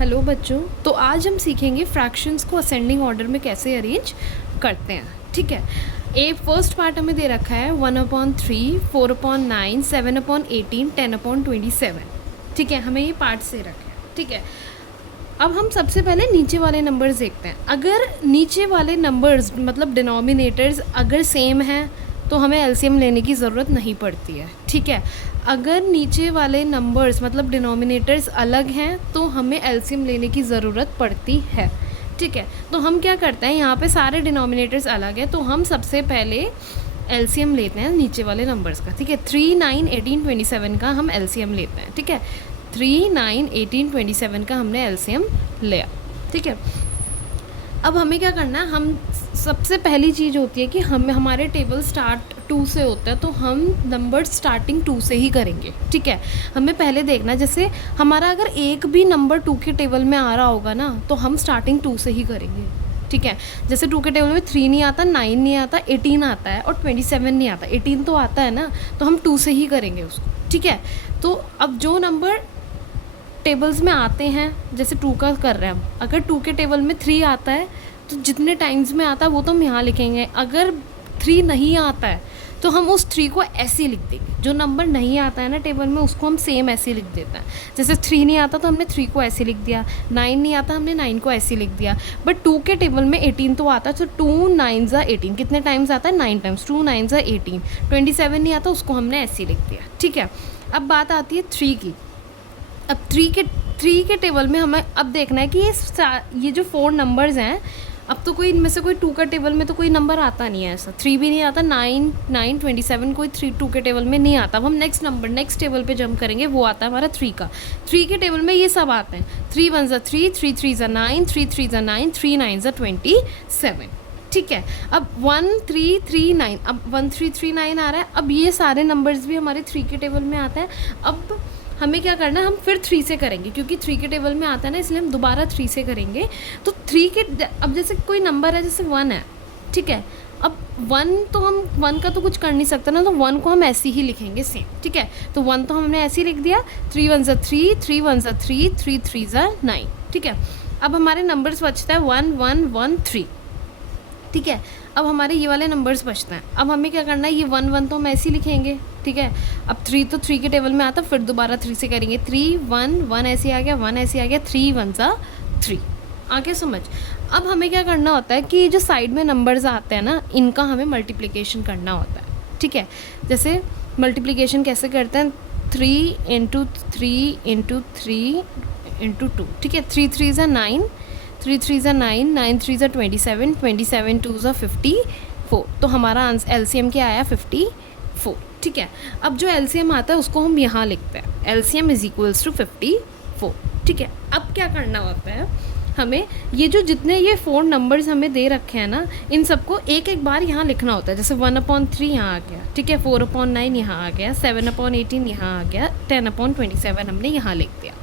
Hello बच्चों, तो आज हम सीखेंगे फ्रैक्शंस को असेंडिंग ऑर्डर में कैसे अरेंज करते हैं। ठीक है, फर्स्ट पार्ट हमें दे रखा है 1/3, 4/9, 7/18, 10/27। ठीक है, हमें ये पार्ट्स दे रखे हैं। ठीक है, अब हम सबसे पहले नीचे वाले नंबर्स देखते हैं। अगर नीचे वाले नंबर्स मतलब डिनोमिनेटर्स अगर सेम हैं तो हमें एलसीएम लेने की ज़रूरत नहीं पड़ती है। ठीक है, अगर नीचे वाले नंबर्स मतलब डिनोमिनेटर्स अलग हैं तो हमें एलसीएम लेने की ज़रूरत पड़ती है। ठीक है, तो हम क्या करते हैं, यहाँ पे सारे डिनोमिनेटर्स अलग हैं तो हम सबसे पहले एलसीएम लेते हैं नीचे वाले नंबर्स का। ठीक है, 3, 9, 18, 27 का हम एलसीएम लेते हैं। ठीक है, 3, 9, 18, 27 का हमने एलसीएम लिया। ठीक है, अब हमें क्या करना है, हम सबसे पहली चीज़ होती है कि हमारे टेबल स्टार्ट 2 से होता है तो हम नंबर स्टार्टिंग 2 से ही करेंगे। ठीक है, हमें पहले देखना जैसे हमारा अगर एक भी नंबर 2 के टेबल में आ रहा होगा ना तो हम स्टार्टिंग 2 से ही करेंगे। ठीक है, जैसे 2 के टेबल में 3 नहीं आता, 9 नहीं आता, 18 आता है और 27 नहीं आता। 18 तो आता है ना, तो हम 2 से ही करेंगे उसको। ठीक है, तो अब जो नंबर टेबल्स में आते हैं जैसे 2 का कर रहे हैं हम, अगर 2 के टेबल में 3 आता है तो जितने टाइम्स में आता है वो तो हम यहाँ लिखेंगे। अगर 3 नहीं आता है तो हम उस 3 को ऐसे लिख देंगे। जो नंबर नहीं आता है ना टेबल में उसको हम सेम ऐसे लिख देते हैं। जैसे 3 नहीं आता तो हमने 3 को ऐसे लिख दिया, 9 नहीं आता हमने 9 को ऐसे लिख दिया। बट 2 के टेबल में 18 तो आता है तो 2 9 18 कितने टाइम्स आता है, 9 टाइम्स। 2 9 18। 27 नहीं आता उसको हमने ऐसे लिख दिया। ठीक है, अब बात आती है 3 की। अब 3 के टेबल में हमें अब देखना है कि ये जो 4 नंबर्स हैं, अब तो कोई इनमें से कोई 2 का टेबल में तो कोई नंबर आता नहीं है। ऐसा 3 भी नहीं आता, 9 9 27 कोई 2 के टेबल में नहीं आता। अब हम नेक्स्ट टेबल पे जंप करेंगे, वो आता है हमारा 3 का। 3 के टेबल में ये सब आते हैं। 3 1 3, 3 3 9, 3 3 9, 3 9 27। ठीक है, अब 1 3 3 9, अब 1 3 3 9 आ रहा है। अब ये सारे नंबर्स भी हमारे 3 के टेबल में आते हैं। अब हमें क्या करना है, हम फिर 3 से करेंगे क्योंकि 3 के टेबल में आता है ना, इसलिए हम दोबारा 3 से करेंगे। तो 3 के अब जैसे कोई नंबर है जैसे 1 है। ठीक है, अब 1 तो हम 1 का तो कुछ कर नहीं सकते ना, तो 1 को हम ऐसे ही लिखेंगे सेम। ठीक है, तो 1 तो हमने ऐसे ही लिख दिया। 3 1 3, 3 1 3, 3 3 9। ठीक है, अब हमारे नंबर्स बचता है 1 1 1 3। ठीक है, अब हमारे ये वाले नंबर्स बचते हैं। अब हमें क्या करना है, ये 1 1 तो हम ऐसे ही लिखेंगे। ठीक है, अब 3 तो 3 के टेबल में आता, फिर दोबारा 3 से करेंगे। 3 1 1 ऐसे आ गया, 1 ऐसे आ गया, 3 1 3 आगे समझ। अब हमें क्या करना होता है कि जो साइड में नंबर्स आते हैं ना, इनका हमें मल्टीप्लिकेशन करना होता है। ठीक है, जैसे मल्टीप्लिकेशन कैसे करते हैं, 3 × 3 × 3 × 2। ठीक है, 3 3 9, 3 3 9, 9 3 27, 27 2 54। तो हमारा एलसीएम क्या आया, 54। ठीक है, अब जो एलसीएम आता है उसको हम यहाँ लिखते हैं, एलसीएम इज इक्वल्स टू 54। ठीक है, अब क्या करना होता है, हमें ये जो जितने ये 4 नंबर्स हमें दे रखे हैं ना, इन सबको एक एक बार यहाँ लिखना होता है। जैसे 1/3 यहाँ आ गया। ठीक है, 4/9 यहाँ आ गया, 7/18 यहाँ आ गया, 10/27 हमने यहाँ लिख दिया।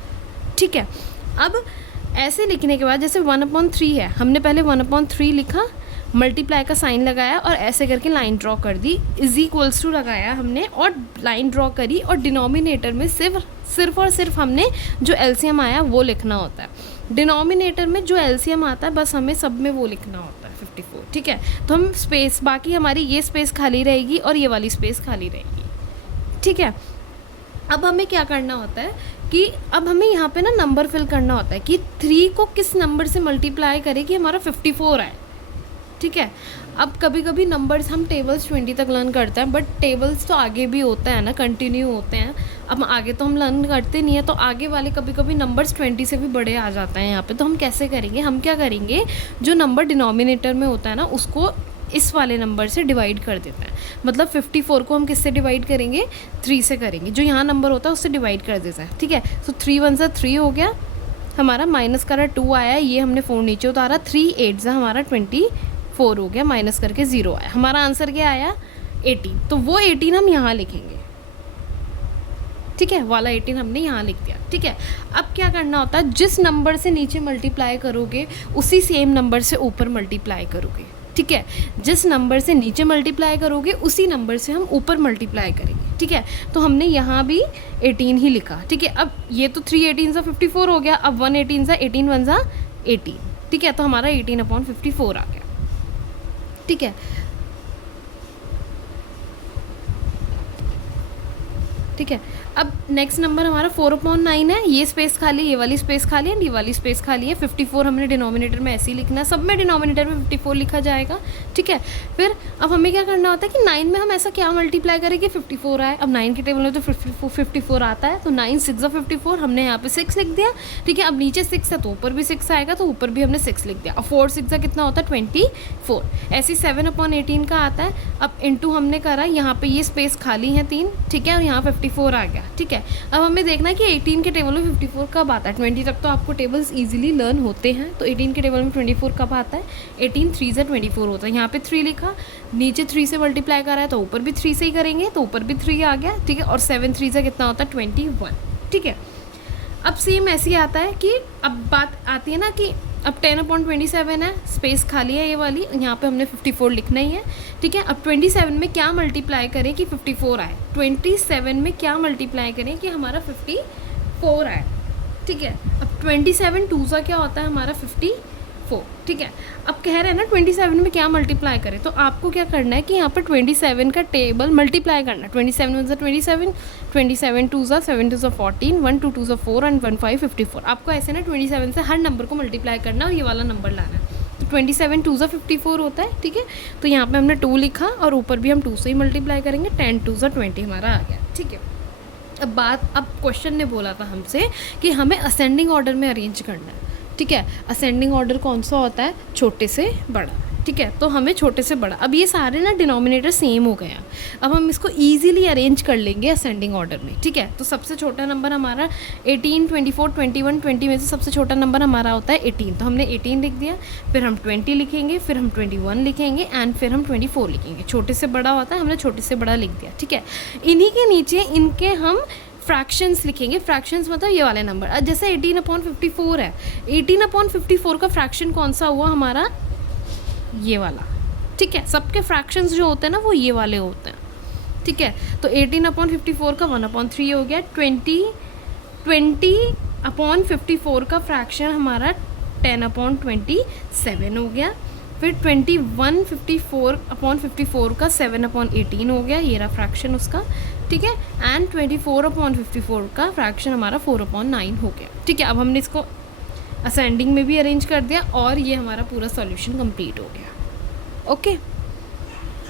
ठीक है, अब ऐसे लिखने के बाद जैसे 1/3 है, हमने पहले 1/3 लिखा, मल्टीप्लाई का साइन लगाया और ऐसे करके लाइन ड्रॉ कर दी, इज इक्वल्स टू लगाया हमने और लाइन ड्रॉ करी। और डिनोमिनेटर में सिर्फ और सिर्फ हमने जो एलसीएम आया वो लिखना होता है। डिनोमिनेटर में जो एलसीएम आता है बस हमें सब में वो लिखना होता है, 54। ठीक है, तो हम स्पेस, बाकी हमारी ये स्पेस खाली रहेगी और ये वाली स्पेस खाली रहेगी। ठीक है, अब हमें क्या करना होता है कि अब हमें यहाँ पे ना नंबर फिल करना होता है कि 3 को किस नंबर से मल्टीप्लाई करें कि हमारा 54 आए। ठीक है, अब कभी कभी नंबर्स हम टेबल्स 20 तक लर्न करते हैं, बट टेबल्स तो आगे भी होते हैं ना, कंटिन्यू होते हैं। अब आगे तो हम लर्न करते नहीं है, तो आगे वाले कभी कभी नंबर्स 20 से भी बड़े आ जाते हैं यहाँ पे। तो हम कैसे करेंगे, हम क्या करेंगे, जो नंबर डिनोमिनेटर में होता है ना उसको इस वाले नंबर से डिवाइड कर देते हैं। मतलब 54 को हम किससे डिवाइड करेंगे, 3 से करेंगे। जो यहाँ नंबर होता है उससे डिवाइड कर देते हैं। ठीक है, तो 3 1 3 हो गया हमारा, माइनस करा 2 आया, ये हमने 4 नीचे उतारा, 3 8 हमारा 24 हो गया, माइनस करके 0 आया। हमारा आंसर क्या आया, 18। तो वो 18 हम यहाँ लिखेंगे। ठीक है, वाला 18 हमने यहाँ लिख दिया। ठीक है, अब क्या करना होता है, जिस नंबर से नीचे मल्टीप्लाई करोगे उसी सेम नंबर से ऊपर मल्टीप्लाई करोगे। ठीक है, जिस नंबर से नीचे मल्टीप्लाई करोगे उसी नंबर से हम ऊपर मल्टीप्लाई करेंगे। ठीक है, तो हमने यहाँ भी 18 ही लिखा, ठीक है। अब ये तो 3 18 सा 54 हो गया, अब 1 18 सा 18 1 सा 18, ठीक है, तो हमारा 18/54 आ गया, ठीक है। ठीक है, अब नेक्स्ट नंबर हमारा 4/9 है, ये स्पेस खाली, ये वाली स्पेस खाली एंड ये वाली स्पेस खाली है। 54 हमने डिनोमिनेटर में ऐसे ही लिखना है, सब में डिनोमिनेटर में 54 लिखा जाएगा, ठीक है। फिर अब हमें क्या करना होता है कि 9 में हम ऐसा क्या मल्टीप्लाई करें कि 54 आए। अब 9 के टेबल में तो 54 आता है, तो 9 6 54, हमने यहाँ पे 6 लिख दिया, ठीक है। अब नीचे 6 है तो ऊपर भी 6 आएगा, तो ऊपर भी हमने 6 लिख दिया। अब 4 6 कितना होता है 24, ऐसे 7/18 का आता है। अब इंटू हमने करा, यहाँ पे ये स्पेस खाली है 3, ठीक है, और यहाँ 54 आ गया, ठीक है। अब हमें देखना है कि 18 के टेबल में 54 कब आता है। 20 तक तो आपको टेबल्स इजीली लर्न होते हैं, तो 18 के टेबल में 24 कब आता है। 18 3 से 24 होता है, यहाँ पे 3 लिखा, नीचे 3 से मल्टीप्लाई करा है तो ऊपर भी 3 से ही करेंगे, तो ऊपर भी 3 आ गया, ठीक है। और 7 3 से कितना होता है 21, ठीक है। अब सेम ऐसे ही आता है कि अब बात आती है ना कि अब 10/27 है, स्पेस खाली है ये वाली, यहाँ पे हमने 54 लिखना ही है, ठीक है। अब 27 में क्या मल्टीप्लाई करें कि 54 आए। 27 में क्या मल्टीप्लाई करें कि हमारा 54 आए, ठीक है। अब 27 2 सा क्या होता है हमारा 54, ठीक है। अब कह रहे हैं ना 27 में क्या मल्टीप्लाई करें, तो आपको क्या करना है कि यहाँ पर 27 का टेबल मल्टीप्लाई करना है। 27 1 27, 27 2 7 2 14, 1 2 2 4 एंड 1 5 54। आपको ऐसे ना 27 से हर नंबर को मल्टीप्लाई करना और ये वाला नंबर लाना है। तो 27 2 54 होता है, ठीक है। तो यहाँ पे हमने 2 लिखा और ऊपर भी हम 2 से ही मल्टीप्लाई करेंगे, 10 2 20 हमारा आ गया, ठीक है। अब क्वेश्चन ने बोला था हमसे कि हमें असेंडिंग ऑर्डर में अरेंज करना है, ठीक है। असेंडिंग ऑर्डर कौन सा होता है, छोटे से बड़ा, ठीक है। तो हमें छोटे से बड़ा, अब ये सारे ना डिनोमिनेटर सेम हो गए हैं, अब हम इसको ईजिली अरेंज कर लेंगे असेंडिंग ऑर्डर में, ठीक है। तो सबसे छोटा नंबर हमारा 18 24 21 20 में से सबसे छोटा नंबर हमारा होता है 18, तो हमने 18 लिख दिया, फिर हम 20 लिखेंगे, फिर हम 21 लिखेंगे एंड फिर हम 24 लिखेंगे। छोटे से बड़ा होता है, हमने छोटे से बड़ा लिख दिया, ठीक है। इन्हीं के नीचे इनके हम फ्रैक्शंस लिखेंगे। फ्रैक्शंस मतलब ये वाले नंबर, जैसे 18/54 है, 18/54 का फ्रैक्शन कौन सा हुआ हमारा, ये वाला, ठीक है। सबके फ्रैक्शंस जो होते हैं ना वो ये वाले होते हैं, ठीक है। तो 18/54 का 1/3 हो गया। 20/54 का फ्रैक्शन हमारा 10/27 हो गया। फिर 21/54 का 7/18 हो गया, ये रहा फ्रैक्शन उसका, ठीक है। एंड 24/54 का फ्रैक्शन हमारा 4/9 हो गया, ठीक है। अब हमने इसको असेंडिंग में भी अरेंज कर दिया और ये हमारा पूरा सॉल्यूशन कंप्लीट हो गया, ओके।